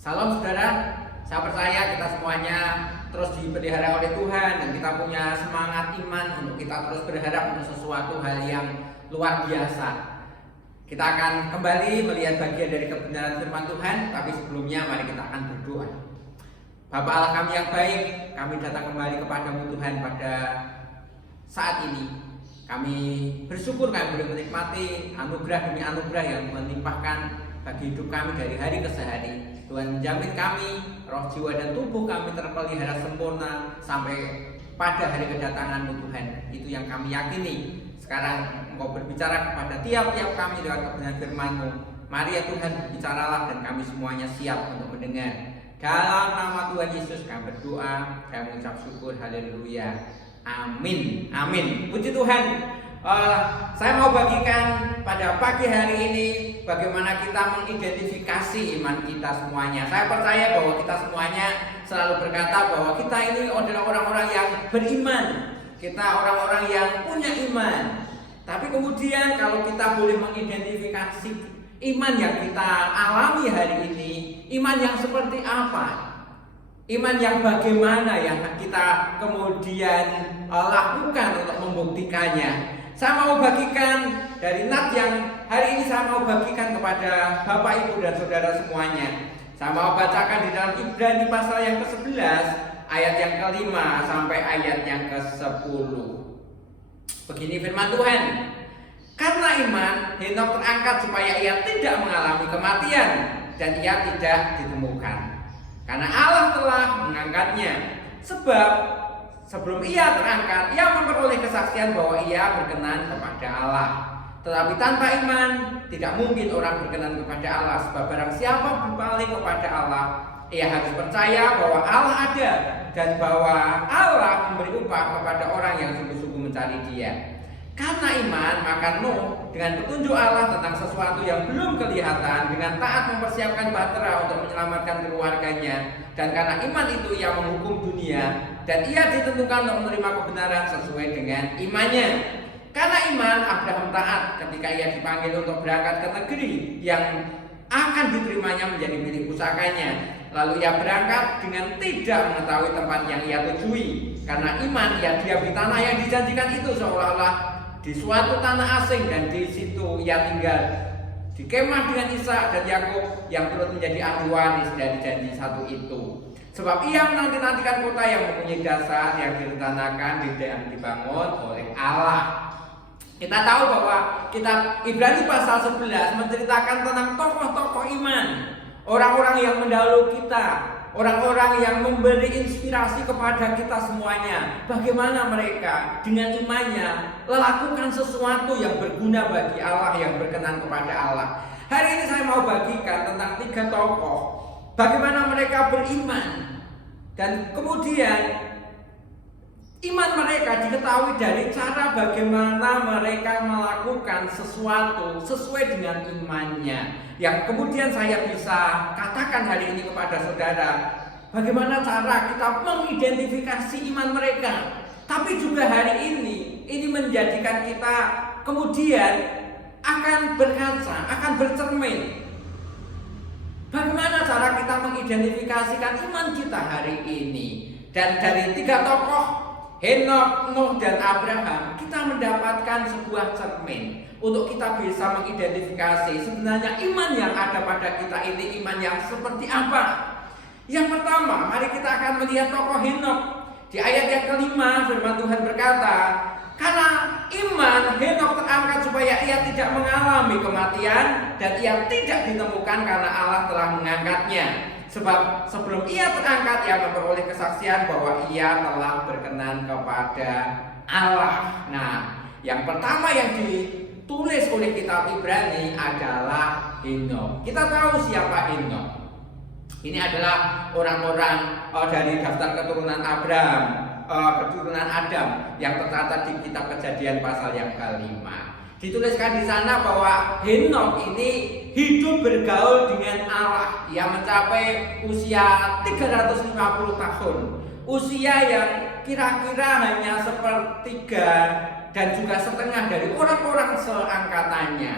Salam saudara, saya percaya kita semuanya terus dipelihara oleh Tuhan dan kita punya semangat iman untuk kita terus berharap untuk sesuatu hal yang luar biasa. Kita akan kembali melihat bagian dari kebenaran firman Tuhan, tapi sebelumnya mari kita akan berdoa. Bapa Allah kami yang baik, kami datang kembali kepadamu Tuhan pada saat ini. Kami bersyukur kami boleh menikmati anugerah demi anugerah yang melimpahkan bagi hidup kami dari hari ke hari. Tuhan menjamin kami, roh, jiwa, dan tubuh kami terpelihara sempurna sampai pada hari kedatangan-Mu Tuhan. Itu yang kami yakini. Sekarang Engkau berbicara kepada tiap-tiap kami lewat kebenaran firman-Mu. Mari ya Tuhan, bicaralah dan kami semuanya siap untuk mendengar. Dalam nama Tuhan Yesus kami berdoa, kami mengucap syukur, haleluya. Amin, amin. Puji Tuhan. Saya mau bagikan pada pagi hari ini bagaimana kita mengidentifikasi iman kita semuanya. Saya percaya bahwa kita semuanya selalu berkata bahwa kita ini adalah orang-orang yang beriman. Kita orang-orang yang punya iman. Tapi kemudian kalau kita boleh mengidentifikasi iman yang kita alami hari ini, iman yang seperti apa? Iman yang bagaimana yang kita kemudian lakukan untuk membuktikannya? Saya mau bagikan dari nat yang hari ini saya mau bagikan kepada Bapak, Ibu, dan Saudara semuanya. Saya mau bacakan di dalam Ibrani pasal yang ke-11 ayat yang ke-5 sampai ayat yang ke-10. Begini firman Tuhan. Karena iman, Henok terangkat supaya ia tidak mengalami kematian dan ia tidak ditemukan. Karena Allah telah mengangkatnya. Sebab sebelum ia terangkat, ia memperoleh kesaksian bahwa ia berkenan kepada Allah. Tetapi tanpa iman, tidak mungkin orang berkenan kepada Allah. Sebab barang siapa berpaling kepada Allah, ia harus percaya bahwa Allah ada dan bahwa Allah memberi upah kepada orang yang sungguh-sungguh mencari Dia. Karena iman, maka Nuh dengan petunjuk Allah tentang sesuatu yang belum kelihatan, dengan taat mempersiapkan bahtera untuk menyelamatkan keluarganya. Dan karena iman itu ia menghukum dunia, dan ia ditentukan untuk menerima kebenaran sesuai dengan imannya. Karena iman, Abraham taat ketika ia dipanggil untuk berangkat ke negeri yang akan diterimanya menjadi milik pusakanya. Lalu ia berangkat dengan tidak mengetahui tempat yang ia tujui. Karena iman ia diam di tanah yang dijanjikan itu, seolah-olah di suatu tanah asing, dan di situ ia tinggal di kemah dengan Ishak dan Yakub yang turut menjadi ahli waris dari janji satu itu. Sebab ia menanti-nantikan kota yang mempunyai dasar yang direncanakan dan dibangun oleh Allah. Kita tahu bahwa kitab Ibrani pasal 11 menceritakan tentang tokoh-tokoh iman, orang-orang yang mendahului kita, orang-orang yang memberi inspirasi kepada kita semuanya. Bagaimana mereka dengan imannya melakukan sesuatu yang berguna bagi Allah, yang berkenan kepada Allah. Hari ini saya mau bagikan tentang 3 tokoh, bagaimana mereka beriman, dan kemudian iman mereka diketahui dari cara bagaimana mereka melakukan sesuatu sesuai dengan imannya. Yang kemudian saya bisa katakan hari ini kepada saudara, bagaimana cara kita mengidentifikasi iman mereka. Tapi juga hari ini menjadikan kita kemudian akan berkaca, akan bercermin. Bagaimana cara kita mengidentifikasikan iman kita hari ini. Dan dari 3 tokoh, Henok, Nuh, dan Abraham, kita mendapatkan sebuah cermin untuk kita bisa mengidentifikasi sebenarnya iman yang ada pada kita ini iman yang seperti apa. Yang pertama, mari kita akan melihat tokoh Henok. Di ayat yang ke-5 firman Tuhan berkata, karena iman Henok terangkat supaya ia tidak mengalami kematian dan ia tidak ditemukan karena Allah telah mengangkatnya. Sebab sebelum ia terangkat, ia memperoleh kesaksian bahwa ia telah berkenan kepada Allah. Nah, yang pertama yang ditulis oleh kitab Ibrani adalah Henok. Kita tahu siapa Henok. Ini adalah orang-orang dari daftar keturunan Abraham, keturunan Adam yang tercatat di kitab Kejadian pasal yang ke-5. Dituliskan di sana bahwa Henok ini hidup bergaul dengan Allah. Ia mencapai usia 350 tahun. Usia yang kira-kira hanya sepertiga dan juga setengah dari orang-orang seangkatannya.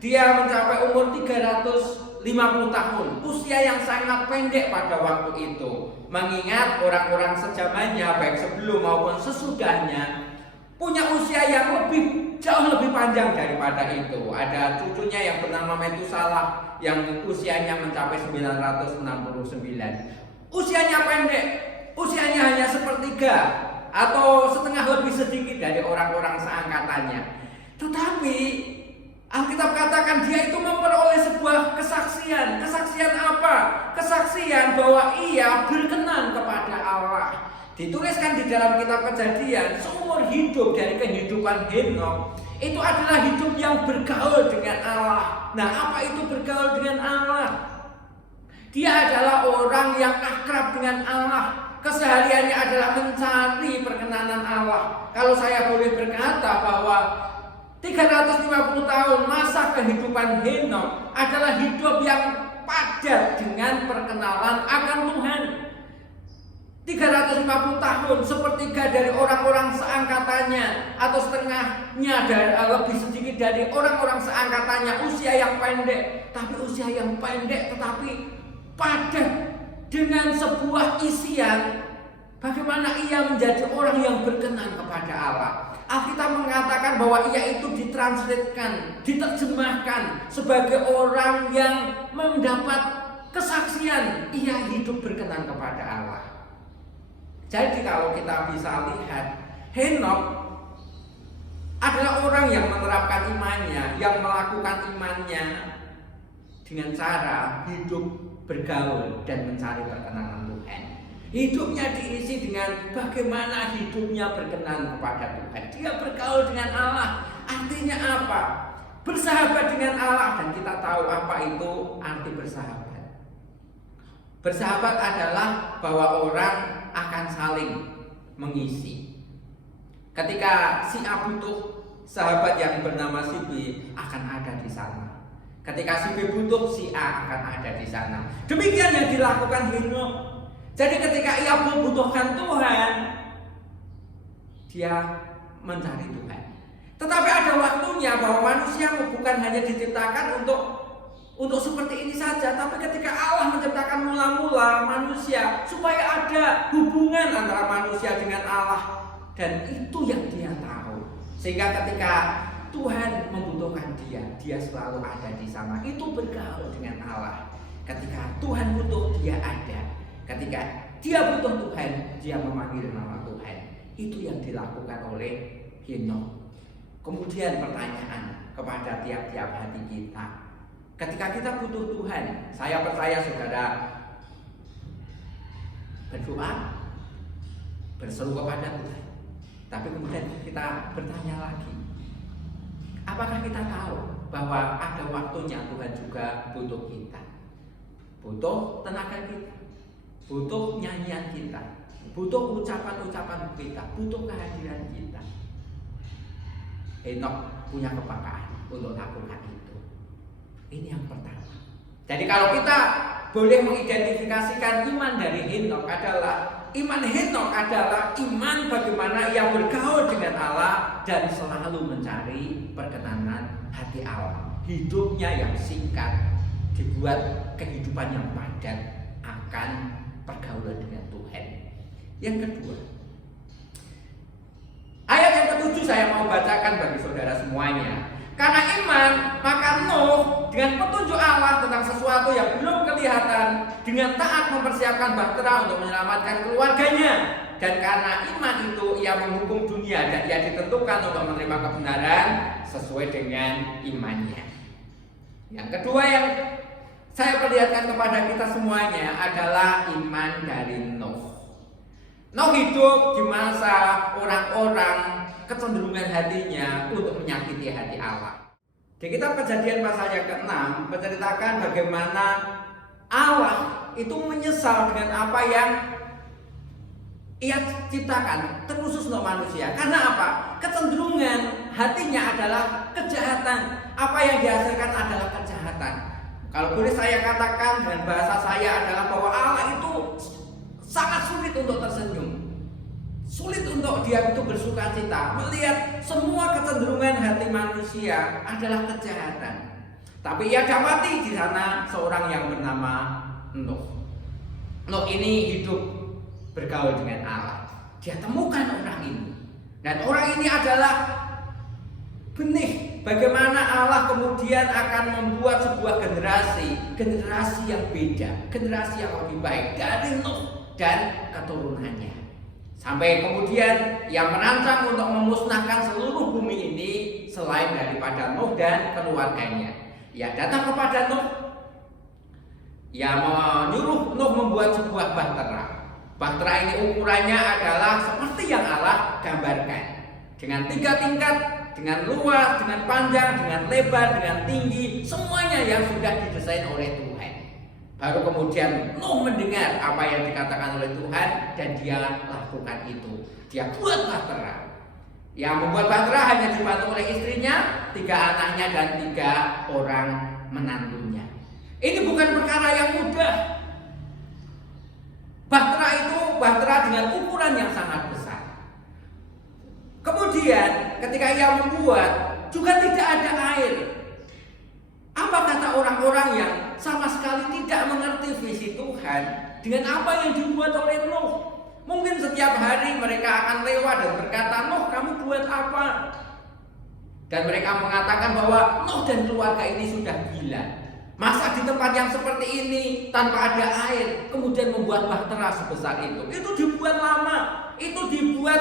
Dia mencapai umur 350 tahun, usia yang sangat pendek pada waktu itu. Mengingat orang-orang sejamannya baik sebelum maupun sesudahnya punya usia yang jauh lebih panjang daripada itu. Ada cucunya yang bernama Metusalah yang usianya mencapai 969. Usianya pendek, usianya hanya sepertiga atau setengah lebih sedikit dari orang-orang seangkatannya. Tetapi Alkitab katakan dia itu memperoleh sebuah kesaksian. Kesaksian apa? Kesaksian bahwa ia berkenan kepada Allah. Dituliskan di dalam kitab Kejadian, seumur hidup dari kehidupan Henokh itu adalah hidup yang bergaul dengan Allah. Nah, apa itu bergaul dengan Allah? Dia adalah orang yang akrab dengan Allah. Kesehariannya adalah mencari perkenanan Allah. Kalau saya boleh berkata bahwa 350 tahun masa kehidupan Henokh adalah hidup yang padat dengan perkenalan akan Tuhan. 350 tahun, sepertiga dari orang-orang seangkatannya atau setengahnya lebih sedikit dari orang-orang seangkatannya, usia yang pendek, tapi usia yang pendek tetapi padat dengan sebuah isian bagaimana ia menjadi orang yang berkenan kepada Allah. Alkitab mengatakan bahwa ia itu ditranslatekan, diterjemahkan sebagai orang yang mendapat kesaksian ia hidup berkenan kepada Allah. Jadi kalau kita bisa lihat, Henokh adalah orang yang menerapkan imannya, yang melakukan imannya dengan cara hidup bergaul dan mencari perkenanan Tuhan. Hidupnya diisi dengan bagaimana hidupnya berkenan kepada Tuhan. Dia bergaul dengan Allah. Artinya apa? Bersahabat dengan Allah. Dan kita tahu apa itu arti bersahabat. Bersahabat adalah bahwa orang akan saling mengisi. Ketika si A butuh, sahabat yang bernama si B akan ada di sana. Ketika si B butuh, si A akan ada di sana. Demikian yang dilakukan Henokh. Jadi ketika ia membutuhkan Tuhan, dia mencari Tuhan. Tetapi ada waktunya bahwa manusia bukan hanya diciptakan untuk seperti ini saja, tapi ketika Allah menciptakan mula-mula manusia supaya ada hubungan antara manusia dengan Allah, dan itu yang dia tahu. Sehingga ketika Tuhan membutuhkan dia selalu ada di sana. Itu bergaul dengan Allah. Ketika Tuhan butuh, dia ada. Ketika dia butuh Tuhan, dia memanggil nama Tuhan. Itu yang dilakukan oleh Henokh. Kemudian pertanyaan kepada tiap-tiap hati kita. Ketika kita butuh Tuhan, saya percaya saudara berdoa, berseru kepada Tuhan. Tapi kemudian kita bertanya lagi, apakah kita tahu bahwa ada waktunya Tuhan juga butuh kita? Butuh tenaga kita, butuh nyanyian kita, butuh ucapan-ucapan kita, butuh kehadiran kita. Henokh punya kepekaan untuk lakukan itu. Ini yang pertama. Jadi kalau kita boleh mengidentifikasikan iman dari Henokh adalah iman bagaimana ia bergaul dengan Allah dan selalu mencari perkenanan hati Allah. Hidupnya yang singkat dibuat kehidupan yang padat akan pergaulan dengan Tuhan. Yang kedua, ayat yang ketujuh saya mau bacakan bagi saudara semuanya. Karena iman, maka Nuh dengan petunjuk Allah tentang sesuatu yang belum kelihatan, dengan taat mempersiapkan bahtera untuk menyelamatkan keluarganya. Dan karena iman itu ia menghukum dunia dan ia ditentukan untuk menerima kebenaran sesuai dengan imannya. Yang kedua yang saya perlihatkan kepada kita semuanya adalah iman dari Nuh. Nuh hidup di masa orang-orang kecenderungan hatinya untuk menyakiti hati Allah. Di kitab Kejadian pasal yang ke-6 menceritakan bagaimana Allah itu menyesal dengan apa yang ia ciptakan terkhusus untuk manusia. Karena apa? Kecenderungan hatinya adalah kejahatan. Apa yang dihasilkan adalah kejahatan. Kalau boleh saya katakan dengan bahasa saya adalah bahwa Allah itu sangat sulit untuk tersenyum. Sulit untuk dia itu bersuka cita melihat semua kecenderungan hati manusia adalah kejahatan. Tapi ia dapati di sana seorang yang bernama Nuh. Nuh ini hidup bergaul dengan Allah. Dia temukan orang ini. Dan orang ini adalah benih bagaimana Allah kemudian akan membuat sebuah generasi yang beda, generasi yang lebih baik dari Nuh dan keturunannya. Sampai kemudian ia merancang untuk memusnahkan seluruh bumi ini selain daripada Nuh dan keluarganya. Ia datang kepada Nuh. Ia menyuruh Nuh membuat sebuah bahtera. Bahtera ini ukurannya adalah seperti yang Allah gambarkan, dengan 3 tingkat, dengan luas, dengan panjang, dengan lebar, dengan tinggi, semuanya yang sudah didesain oleh Tuhan. Baru kemudian Nuh mendengar apa yang dikatakan oleh Tuhan dan dia lakukan itu. Dia buat bahtera. Yang membuat bahtera hanya dibantu oleh istrinya, 3 anaknya dan 3 orang menantunya. Ini bukan perkara yang mudah. Bahtera itu bahtera dengan ukuran yang sangat besar. Kemudian ketika ia membuat juga tidak ada air. Apa kata orang-orang yang sama sekali tidak mengerti visi Tuhan dengan apa yang dibuat oleh Nuh? Mungkin setiap hari mereka akan lewat dan berkata, Nuh, kamu buat apa? Dan mereka mengatakan bahwa Nuh dan keluarga ini sudah gila. Masa di tempat yang seperti ini tanpa ada air, kemudian membuat bahtera sebesar itu. Itu dibuat lama, itu dibuat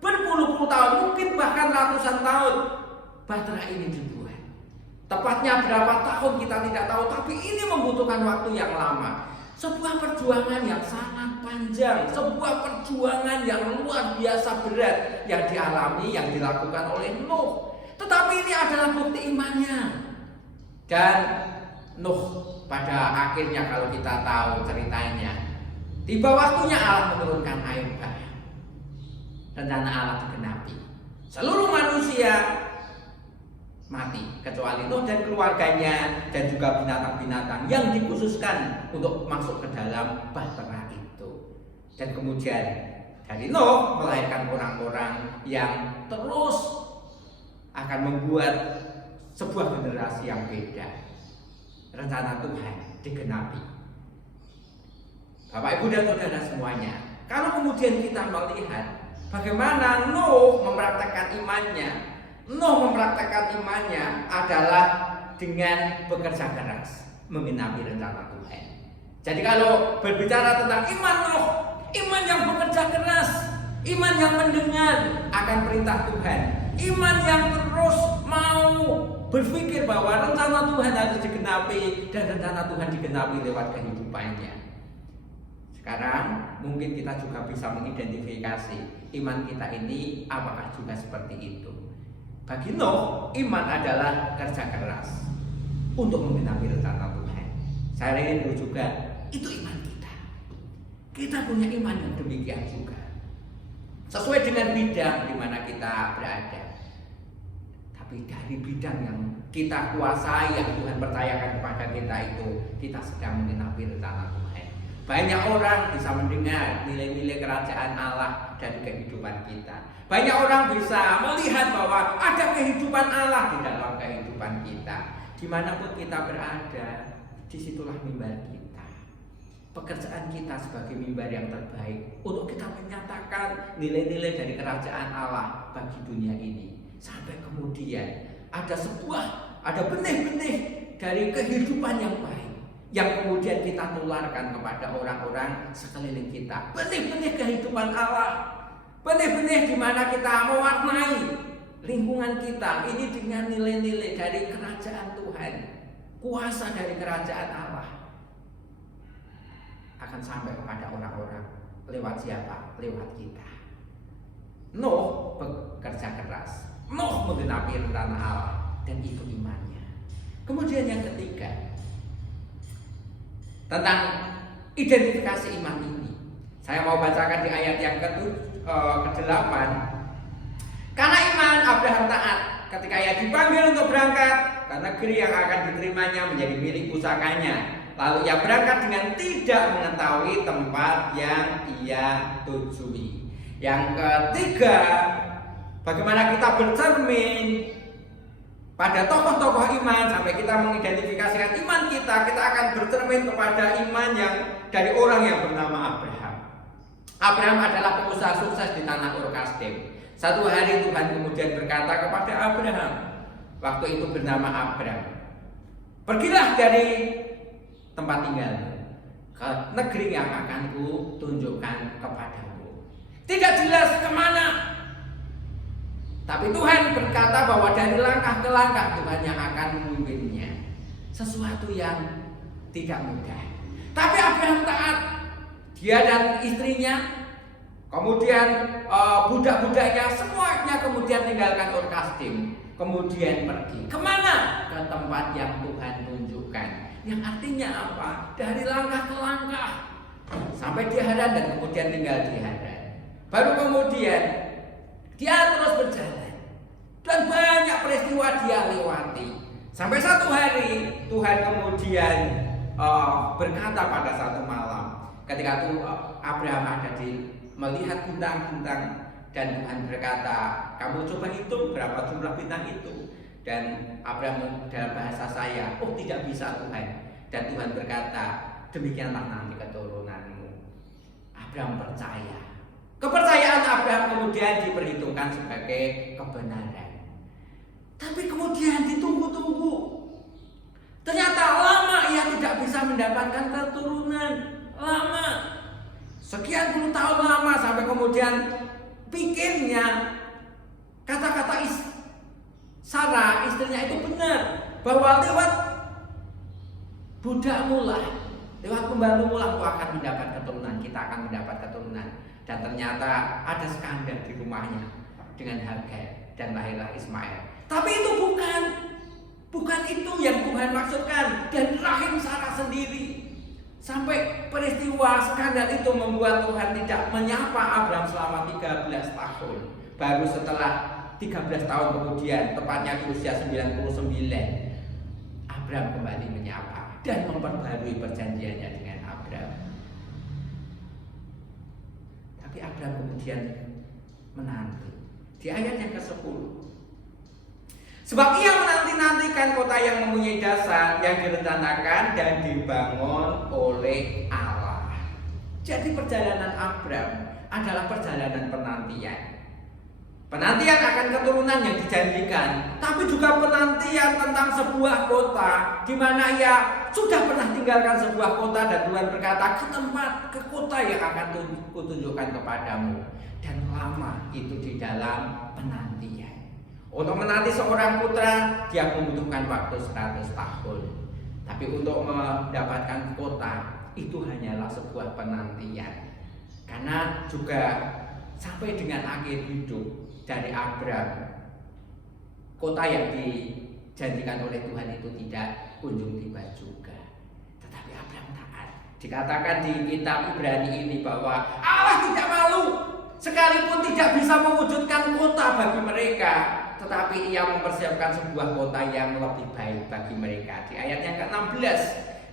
berpuluh-puluh tahun, mungkin bahkan ratusan tahun. Bahtera ini dibuat. Tepatnya berapa tahun kita tidak tahu, tapi ini membutuhkan waktu yang lama. Sebuah perjuangan yang sangat panjang, sebuah perjuangan yang luar biasa berat yang dialami, yang dilakukan oleh Nuh. Tetapi ini adalah bukti imannya. Dan Nuh pada akhirnya kalau kita tahu ceritanya, tiba waktunya Allah menurunkan air bah. Rencana Allah digenapi. Seluruh manusia mati kecuali Nuh dan keluarganya dan juga binatang-binatang yang dikhususkan untuk masuk ke dalam bahtera itu. Dan kemudian dari Nuh melahirkan orang-orang yang terus akan membuat sebuah generasi yang beda. Rencana Tuhan digenapi. Bapak, Ibu dan Saudara semuanya, kalau kemudian kita melihat bagaimana Nuh mempraktekkan imannya, Nuh mempraktekkan imannya adalah dengan bekerja keras menggenapi rencana Tuhan. Jadi kalau berbicara tentang iman Nuh, iman yang bekerja keras, iman yang mendengar akan perintah Tuhan, iman yang terus mau berpikir bahwa rencana Tuhan harus digenapi dan rencana Tuhan digenapi lewat kehidupannya. Sekarang mungkin kita juga bisa mengidentifikasi iman kita ini apakah juga seperti itu. Bagi Nuh, iman adalah kerja keras untuk menggenapi rencana Tuhan. Saya ingin juga itu iman kita. Kita punya iman yang demikian juga. Sesuai dengan bidang di mana kita berada. Tapi dari bidang yang kita kuasai, yang Tuhan percayakan kepada kita itu, kita sedang menggenapi rencana Tuhan. Banyak orang bisa mendengar nilai-nilai kerajaan Allah dari kehidupan kita. Banyak orang bisa melihat bahwa ada kehidupan Allah di dalam kehidupan kita. Dimanapun kita berada, disitulah mimbar kita. Pekerjaan kita sebagai mimbar yang terbaik untuk kita menyatakan nilai-nilai dari kerajaan Allah bagi dunia ini. Sampai kemudian ada benih-benih dari kehidupan yang baik yang kemudian kita tularkan kepada orang-orang sekeliling kita. Benih-benih kehidupan Allah, benih-benih di mana kita mewarnai lingkungan kita ini dengan nilai-nilai dari kerajaan Tuhan, kuasa dari kerajaan Allah akan sampai kepada orang-orang. Lewat siapa? Lewat kita. Nuh bekerja keras, Nuh menggenapi rencana Allah, dan itu imannya. Kemudian yang ketiga, tentang identifikasi iman ini, saya mau bacakan di ayat yang ke-8. Karena iman Abraham taat ketika ia dipanggil untuk berangkat ke negeri yang akan diterimanya menjadi milik pusakanya. Lalu ia berangkat dengan tidak mengetahui tempat yang ia tujui. Yang ketiga, bagaimana kita bercermin pada tokoh-tokoh iman sampai kita mengidentifikasikan iman kita akan bercermin kepada iman yang dari orang yang bernama Abraham. Abraham adalah pengusaha sukses di tanah Ur Kasdim. Satu hari Tuhan kemudian berkata kepada Abraham, waktu itu bernama Abraham, pergilah dari tempat tinggal ke negeri yang akan ku tunjukkan kepadamu. Tidak jelas kemana, tapi Tuhan berkata bahwa dari langkah ke langkah Tuhan yang akan memimpinnya. Sesuatu yang tidak mudah. Tapi Abraham taat. Dia dan istrinya, kemudian budak-budaknya, semuanya kemudian tinggalkan Ur Kasdim. Kemudian pergi. Kemana? Ke tempat yang Tuhan tunjukkan. Yang artinya apa? Dari langkah ke langkah. Sampai di Haran dan kemudian tinggal di Haran. Baru kemudian dia terus berjalan dan banyak peristiwa dia lewati. Sampai satu hari Tuhan kemudian berkata pada satu malam, ketika itu Abraham ada di melihat bintang-bintang, dan Tuhan berkata, kamu coba hitung berapa jumlah bintang itu. Dan Abraham dalam bahasa saya, oh tidak bisa Tuhan. Dan Tuhan berkata, demikianlah nanti keturunanmu. Abraham percaya. Kepercayaan Abraham kemudian diperhitungkan sebagai kebenaran. Tapi kemudian ditunggu-tunggu. Ternyata lama ia tidak bisa mendapatkan keturunan. Lama. Sekian puluh tahun lama sampai kemudian pikirnya kata-kata Sarah istrinya itu benar, bahwa lewat budakmu lah, lewat pembantumu lah aku akan mendapat keturunan, kita akan mendapat keturunan. Dan ternyata ada skandal di rumahnya dengan Hagar dan lahirlah Ismail. Tapi itu bukan itu yang Tuhan maksudkan. Dan rahim Sarah sendiri. Sampai peristiwa skandal itu membuat Tuhan tidak menyapa Abraham selama 13 tahun. Baru setelah 13 tahun kemudian, tepatnya di usia 99, Abraham kembali menyapa dan memperbarui perjanjiannya dengan Abraham. Tapi Abraham kemudian menanti. Di ayat yang ke-10. Sebab ia menanti-nantikan kota yang mempunyai dasar, yang direncanakan dan dibangun oleh Allah. Jadi perjalanan Abraham adalah perjalanan penantian. Penantian akan keturunan yang dijanjikan, tapi juga penantian tentang sebuah kota di mana ia sudah pernah tinggalkan sebuah kota dan Tuhan berkata, ke kota yang akan kutunjukkan kepadamu. Dan lama itu di dalam penantian. Untuk menanti seorang putra, dia membutuhkan waktu 100 tahun. Tapi untuk mendapatkan kota, itu hanyalah sebuah penantian. Karena juga sampai dengan akhir hidup dari Abraham, kota yang dijanjikan oleh Tuhan itu tidak kunjung tiba juga. Tetapi Abraham taat. Dikatakan di kitab Ibrani ini bahwa Allah tidak malu, sekalipun tidak bisa mewujudkan kota bagi mereka, tetapi ia mempersiapkan sebuah kota yang lebih baik bagi mereka. Di ayat yang ke-16,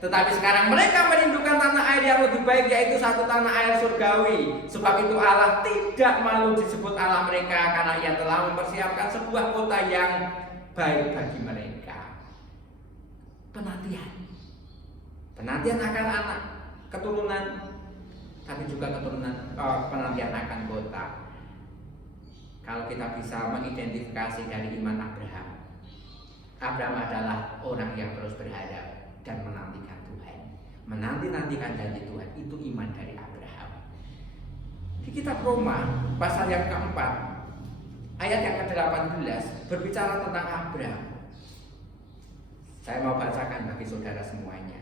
tetapi sekarang mereka merindukan tanah air yang lebih baik, yaitu satu tanah air surgawi. Sebab itu Allah tidak malu disebut Allah mereka, karena ia telah mempersiapkan sebuah kota yang baik bagi mereka. Penantian akan anak, keturunan, tapi juga penantian akan kota. Kalau kita bisa mengidentifikasi dari iman Abraham, Abraham adalah orang yang terus berharap dan menantikan Tuhan. Menanti-nantikan janji Tuhan, itu iman dari Abraham. Di kitab Roma pasal yang keempat, ayat yang ke-18 berbicara tentang Abraham. Saya mau bacakan bagi saudara semuanya.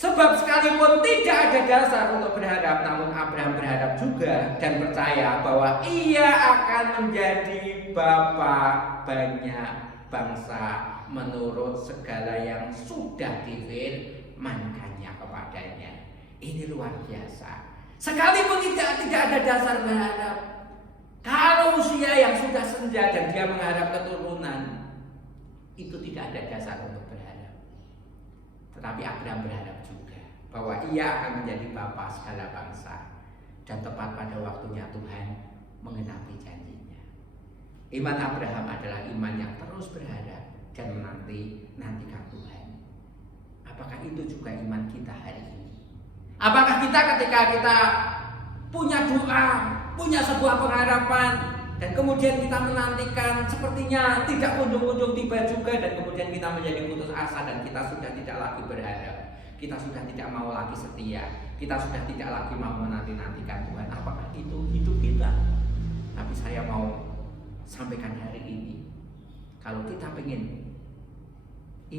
Sebab sekalipun tidak ada dasar untuk berharap, namun Abraham berharap juga dan percaya bahwa ia akan menjadi bapa banyak bangsa menurut segala yang sudah difirmankannya kepadanya. Ini luar biasa. Sekalipun tidak ada dasar berharap, kalau usia yang sudah senja dan dia mengharap keturunan, itu tidak ada dasar untuk berharap. Tetapi Abraham berharap juga bahwa ia akan menjadi bapa segala bangsa, dan tepat pada waktunya Tuhan mengenapi janjinya. Iman Abraham adalah iman yang terus berharap menanti-nantikan Tuhan. Apakah itu juga iman kita hari ini? Apakah kita ketika kita punya doa, punya sebuah pengharapan, dan kemudian kita menantikan sepertinya tidak kunjung-kunjung tiba juga, dan kemudian kita menjadi putus asa dan kita sudah tidak lagi berharap, kita sudah tidak mau lagi setia, kita sudah tidak lagi mau menanti-nantikan Tuhan. Apakah itu hidup kita? Tapi saya mau sampaikan hari ini, kalau kita ingin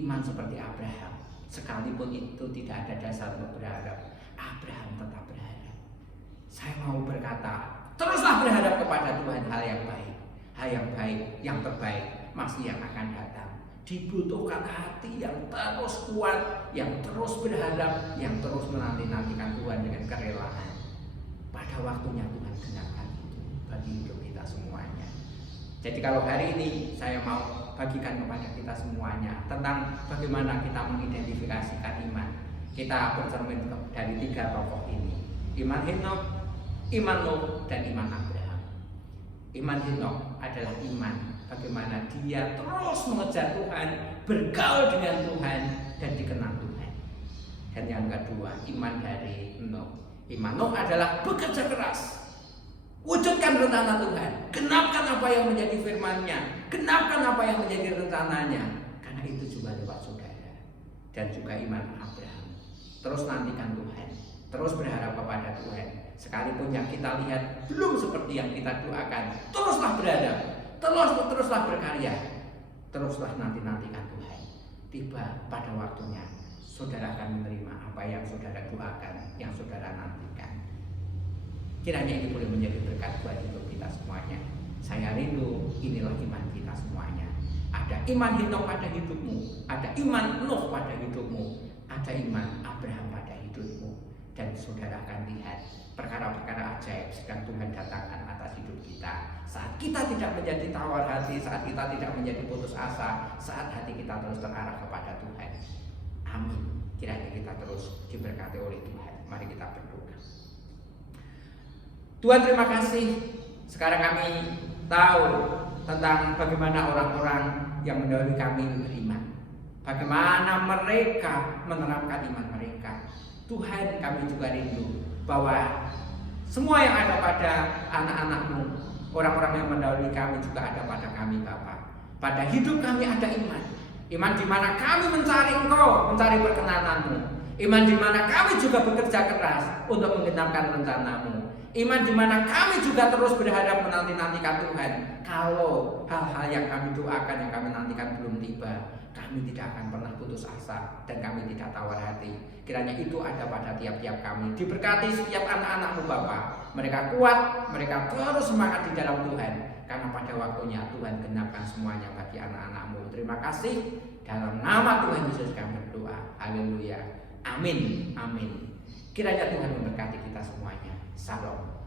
iman seperti Abraham, sekalipun itu tidak ada dasar untuk berharap, Abraham tetap berharap. Saya mau berkata, teruslah berharap kepada Tuhan hal yang baik, yang terbaik masih yang akan datang. Dibutuhkan hati yang terus kuat, yang terus berharap, yang terus menanti-nantikan Tuhan dengan kerelaan. Pada waktunya Tuhan genapkan itu bagi hidup kita semuanya. Jadi kalau hari ini saya mau bagikan kepada kita semuanya tentang bagaimana kita mengidentifikasikan iman. Kita bercermin dari 3 tokoh ini, iman Henokh, iman Nuh, dan iman Abraham. Iman Henokh adalah iman bagaimana dia terus mengejar Tuhan, bergaul dengan Tuhan, dan dikenal Tuhan. Dan yang kedua, iman dari Nuh. Iman Nuh adalah bekerja keras, wujudkan rencana Tuhan, genapkan apa yang menjadi firman-Nya, genapkan apa yang menjadi rencananya, karena itu juga lewat saudara. Dan juga iman Abraham, terus nantikan Tuhan, terus berharap kepada Tuhan. Sekalipun yang kita lihat belum seperti yang kita doakan, teruslah berharap, teruslah berkarya, teruslah nantikan Tuhan. Tiba pada waktunya, saudara akan menerima apa yang saudara doakan, yang saudara nantikan. Kiranya ini boleh menjadi berkat buat hidup kita semuanya. Saya rindu inilah iman kita semuanya. Ada iman Henokh pada hidupmu, ada iman Nuh pada hidupmu, ada iman Abraham pada hidupmu. Dan saudara akan lihat perkara-perkara ajaib sedang Tuhan datangkan atas hidup kita. Saat kita tidak menjadi tawar hati, saat kita tidak menjadi putus asa, saat hati kita terus terarah kepada Tuhan. Amin. Kiranya kita terus diberkati oleh Tuhan. Mari kita berdoa. Tuhan, terima kasih. Sekarang kami tahu tentang bagaimana orang-orang yang mendahului kami beriman, bagaimana mereka menerapkan iman mereka. Tuhan, kami juga rindu bahwa semua yang ada pada anak-anak-Mu, orang-orang yang mendahului kami juga ada pada kami, Bapa. Pada hidup kami ada iman, iman di mana kami mencari Engkau, mencari perkenan-Mu, iman di mana kami juga bekerja keras untuk menggenapkan rencana-Mu, iman di mana kami juga terus berharap menanti-nantikan Tuhan. Kalau hal-hal yang kami doakan, yang kami nantikan belum tiba, kami tidak akan pernah putus asa dan kami tidak tawar hati. Kiranya itu ada pada tiap-tiap kami. Diberkati setiap anak-anak-Mu, Bapa. Mereka kuat, mereka terus semangat di dalam Tuhan, karena pada waktunya Tuhan genapkan semuanya bagi anak-anak-Mu. Terima kasih. Dalam nama Tuhan Yesus kami berdoa. Haleluya. Amin. Amin. Kiranya Tuhan memberkati kita semuanya. Shalom.